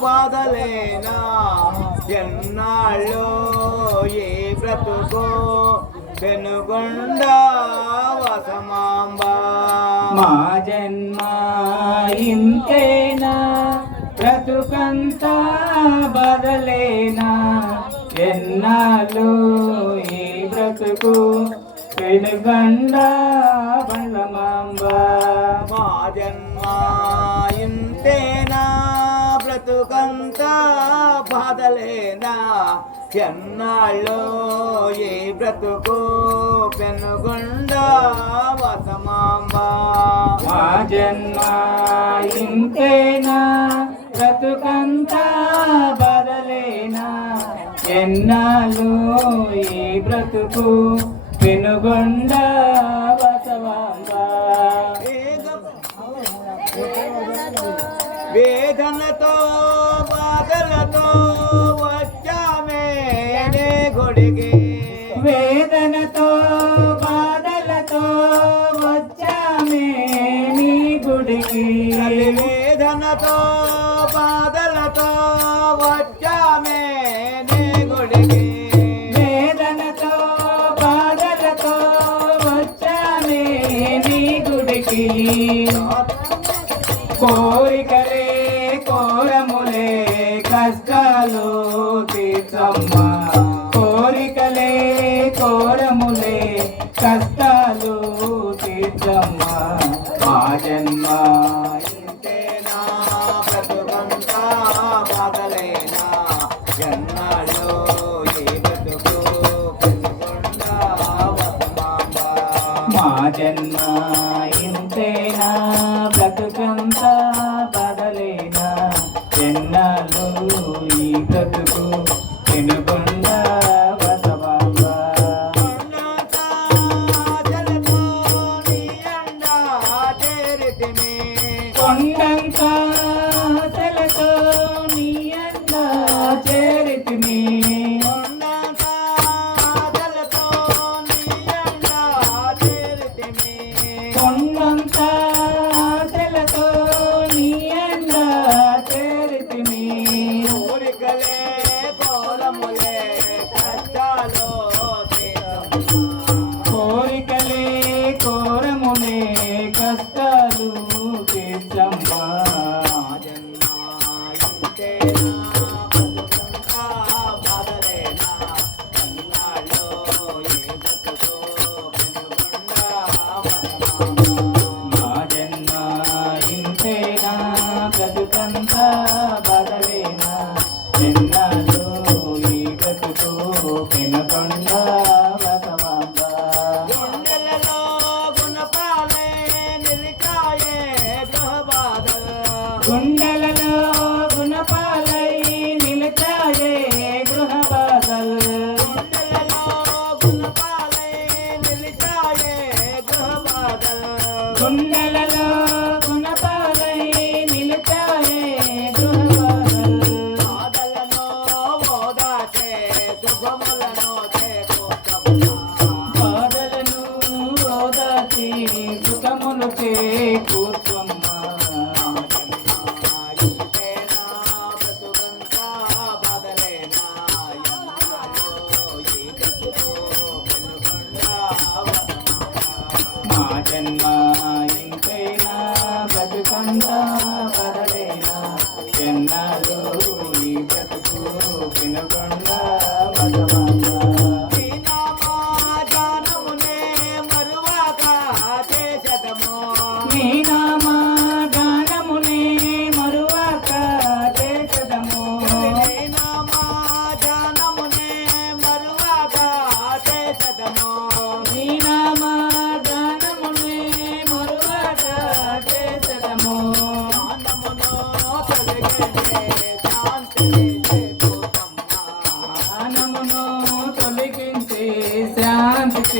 ఆపదలేనా ఎన్నాళ్ళో ఏ బ్రతుకో? వెనుగొండ వసమాంబ. మా జన్మ ఇంతేనా? బ్రతుకంతా బదలేనా ఎన్నాళ్ళు ఈ బ్రతుకు? వెనుగొండ బలమాంబ మా జన్మ బ్రతుకంతా బాధలేనా? ఎన్నాళ్ళు ఈ బ్రతుకు పెనుగొండ వసమాంబా? జన్మ ఇంతేనా? బ్రతుకంతా బదలేనా ఎన్నాళ్ళు ఈ బ్రతుకు పెనుగొండ वेदन तो बादल तो बच्चा में घोड़े के కోరికలే కోరములే కష్టాలు తీర్చమ్మా. కోరికలే కోరములే కష్టాలు తీర్చమ్మా. మా జన్మ ఇంతేనా బ్రతుకంతా బాధలేనా? జన్మలో ఏ మా జన్మ ఇంతేనా Come on.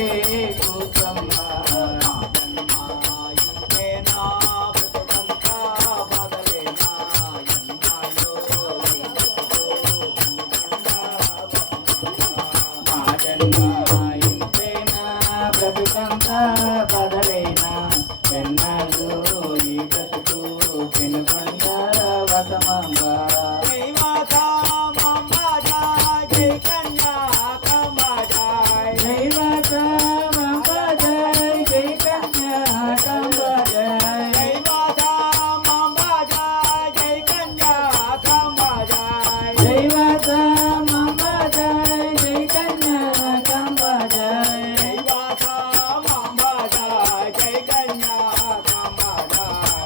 আছে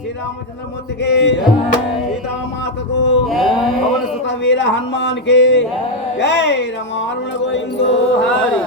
శ్రీరామచంద్రమూర్తికి జై. సీతామాతకు జై. పవన సుత వీర హనుమాన్కి జై రమారుణ గోవిందో. హరి.